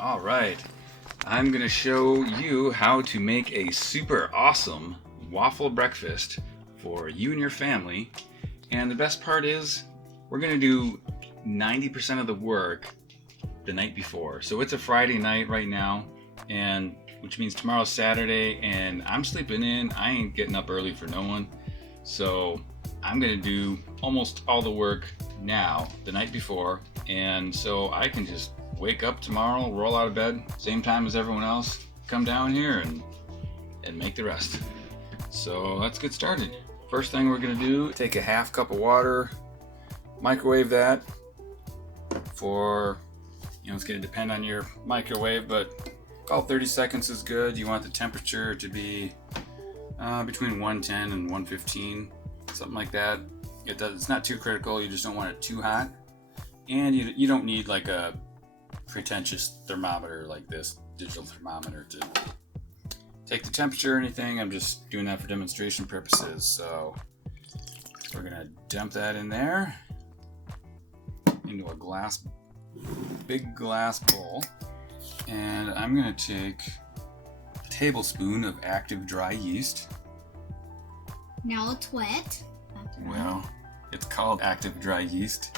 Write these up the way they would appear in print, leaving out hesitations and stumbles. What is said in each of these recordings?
All right, I'm gonna show you how to make a super awesome waffle breakfast for you and your family. And the best part is we're gonna do 90% of the work the night before. So it's a Friday night right now, and which means tomorrow's Saturday, and I'm sleeping in. I ain't getting up early for no one. So I'm gonna do almost all the work now, the night before, and so I can just wake up tomorrow, roll out of bed, same time as everyone else, come down here and make the rest. So let's get started. First thing we're gonna do, take a half cup of water, microwave that for, it's gonna depend on your microwave, but about 30 seconds is good. You want the temperature to be between 110 and 115, something like that. It's not too critical, you just don't want it too hot. And you don't need like a pretentious thermometer like this, digital thermometer, to take the temperature or anything. I'm just doing that for demonstration purposes. So we're gonna dump that in there into a big glass bowl. And I'm gonna take a tablespoon of active dry yeast. Now it's wet. Well, it's called active dry yeast.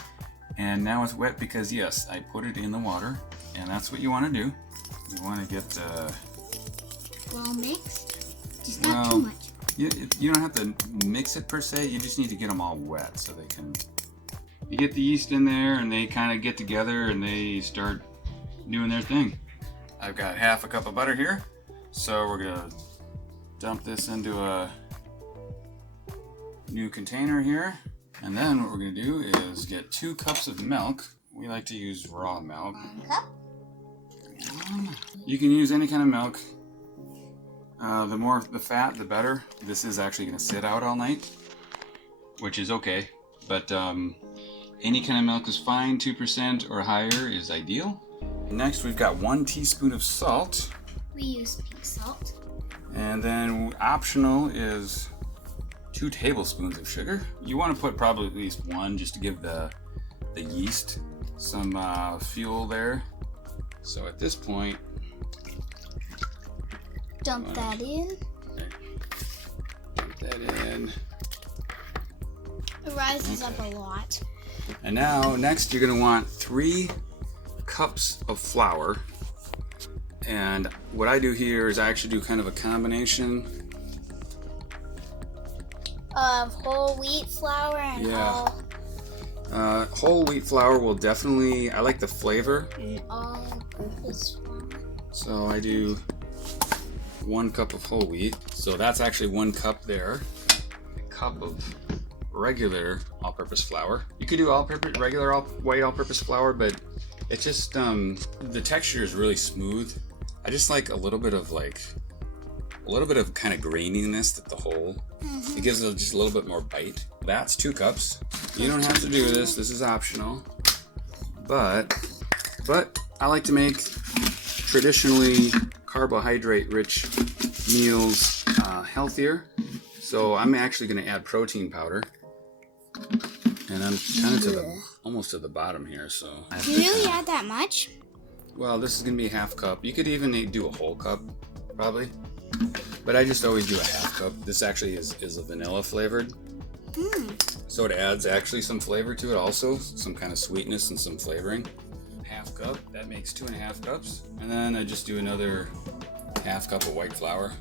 And now it's wet because, yes, I put it in the water. And that's what you want to do. You want to get well mixed. Just not too much. You don't have to mix it per se. You just need to get them all wet so they can... You get the yeast in there and they kind of get together and they start doing their thing. I've got half a cup of butter here. So we're going to dump this into a new container here. And then what we're going to do is get 2 cups of milk. We like to use raw milk. 1 cup. You can use any kind of milk. The more the fat, the better. This is actually going to sit out all night, which is okay. But any kind of milk is fine. 2% or higher is ideal. Next, we've got 1 teaspoon of salt. We use pink salt. And then optional is 2 tablespoons of sugar. You want to put probably at least 1 just to give the yeast some fuel there. So at this point, dump that in. Okay. Dump that in. It rises up a lot. And now next you're going to want 3 cups of flour. And what I do here is I actually do kind of a combination of whole wheat flour and whole wheat flour will definitely, I like the flavor. All-purpose flour. So I do 1 cup of whole wheat. So that's actually 1 cup there. A cup of regular all-purpose flour. You could do regular white all-purpose flour, but it's just the texture is really smooth. I just like a little bit of kind of graininess at the whole. It gives it just a little bit more bite. That's 2 cups. You don't have to do this. This is optional. But I like to make traditionally carbohydrate-rich meals healthier. So I'm actually going to add protein powder. And I'm kind of almost to the bottom here. So do you really add that much? Well, this is going to be a half cup. You could even do a whole cup, probably. But I just always do a half cup. This actually is a vanilla flavored. So it adds actually some flavor to it also. Some kind of sweetness and some flavoring. Half cup, that makes 2.5 cups. And then I just do another half cup of white flour.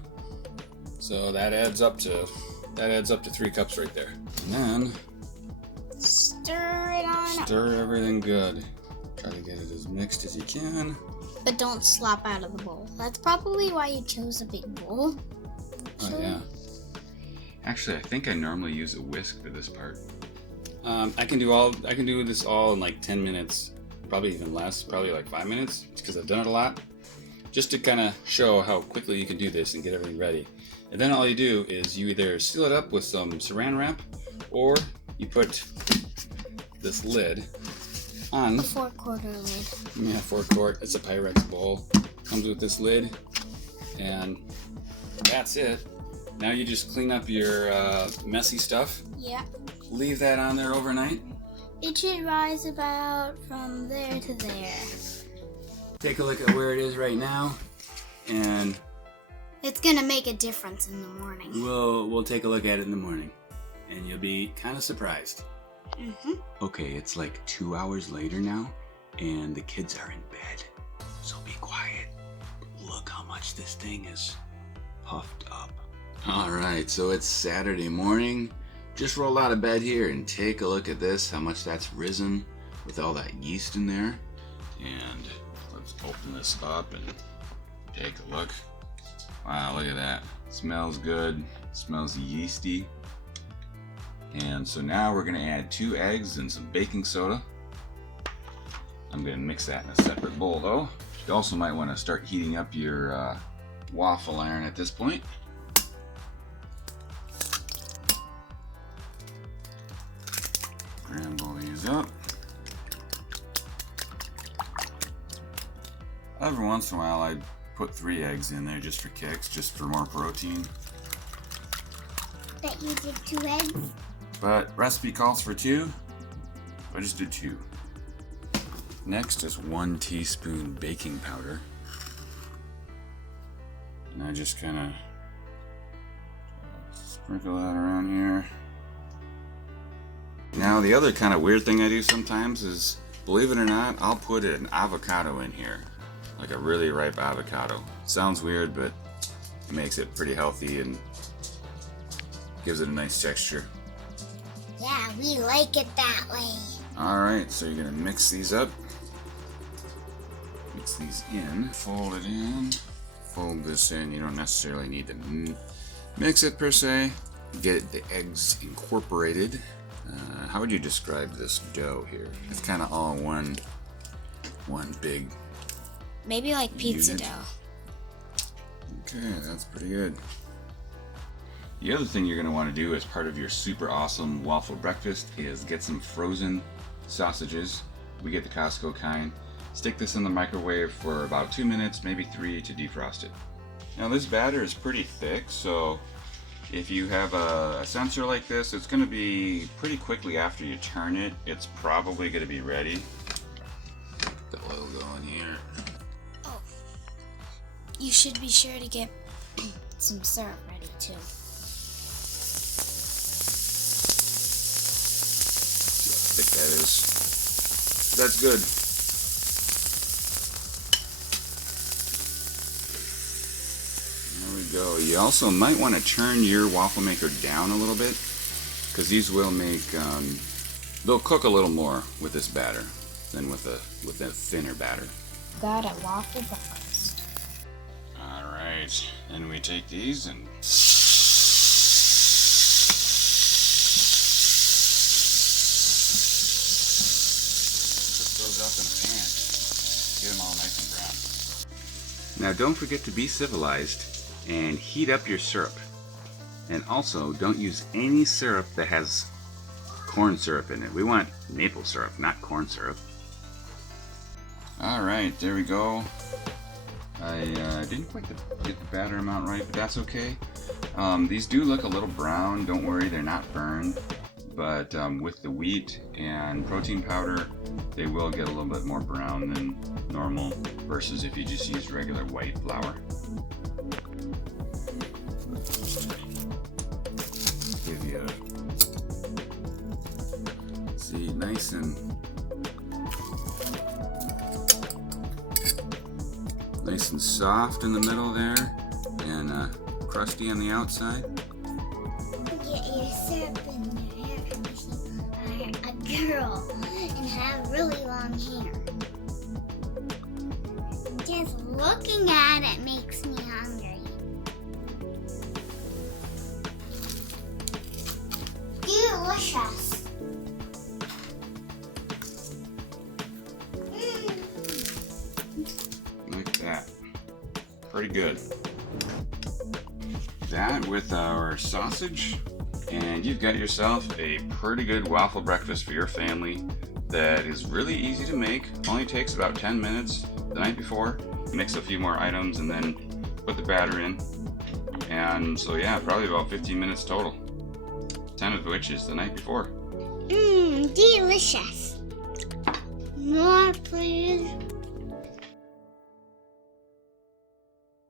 So that adds up to 3 cups right there. And then stir it on. Stir everything good. Try to get it as mixed as you can. But don't slop out of the bowl. That's probably why you chose a big bowl. Oh yeah. Actually, I think I normally use a whisk for this part. I can do this all in like 10 minutes, probably even less, probably like 5 minutes, because I've done it a lot. Just to kind of show how quickly you can do this and get everything ready. And then all you do is you either seal it up with some saran wrap, or you put this lid on. A 4-quart lid. Yeah, 4-quart. It's a Pyrex bowl. Comes with this lid, and that's it. Now you just clean up your messy stuff. Yeah. Leave that on there overnight. It should rise about from there to there. take a look at where it is right now, and it's gonna make a difference in the morning. we'll take a look at it in the morning, and you'll be kind of surprised. Okay, it's like 2 hours later now, and the kids are in bed, so be quiet. Look how much this thing is puffed up. All right, so it's Saturday morning. Just roll out of bed here and take a look at this, how much that's risen with all that yeast in there. And let's open this up and take a look. Wow, look at that. Smells good, smells yeasty. And so now we're gonna add 2 eggs and some baking soda. I'm gonna mix that in a separate bowl though. You also might wanna start heating up your waffle iron at this point. Scramble these up. Every once in a while I put 3 eggs in there just for kicks, just for more protein. Bet you did 2 eggs? But recipe calls for 2. I just did 2. Next is 1 teaspoon baking powder. And I just kind of sprinkle that around here. Now the other kind of weird thing I do sometimes is, believe it or not, I'll put an avocado in here. Like a really ripe avocado. Sounds weird, but it makes it pretty healthy and gives it a nice texture. Yeah, we like it that way. Alright, so you're gonna mix these up. Mix these in. Fold it in. Fold this in. You don't necessarily need to mix it per se. Get the eggs incorporated. How would you describe this dough here? It's kind of all one big Maybe like pizza unit. dough. Okay, that's pretty good. The other thing you're going to want to do as part of your super awesome waffle breakfast is get some frozen sausages. We get the Costco kind. Stick this in the microwave for about 2 minutes, maybe 3 to defrost it. Now this batter is pretty thick, so if you have a sensor like this, it's going to be pretty quickly after you turn it. It's probably going to be ready. The oil going here. Oh, you should be sure to get some syrup ready too. See how thick that is. That's good. Go. You also might want to turn your waffle maker down a little bit, because these will make they'll cook a little more with this batter than with a thinner batter. Got a waffle breakfast. All right, then we take these and put those up in a pan. Get them all nice and brown. Now don't forget to be civilized and heat up your syrup. And also, don't use any syrup that has corn syrup in it. We want maple syrup, not corn syrup. Alright, there we go. I didn't quite get the batter amount right, but that's okay. These do look a little brown. Don't worry, they're not burned. But with the wheat and protein powder, they will get a little bit more brown than normal versus if you just use regular white flour. Give you see, nice and soft in the middle there, and crusty on the outside. Get your syrup in your hair because you are a girl and have really long hair. Just looking at it makes me hungry. Delicious. Like that. Pretty good. That with our sausage, and you've got yourself a pretty good waffle breakfast for your family that is really easy to make. Only takes about 10 minutes the night before. Mix a few more items and then put the batter in. And so yeah, probably about 15 minutes total. 10 of which is the night before. Delicious. More, please.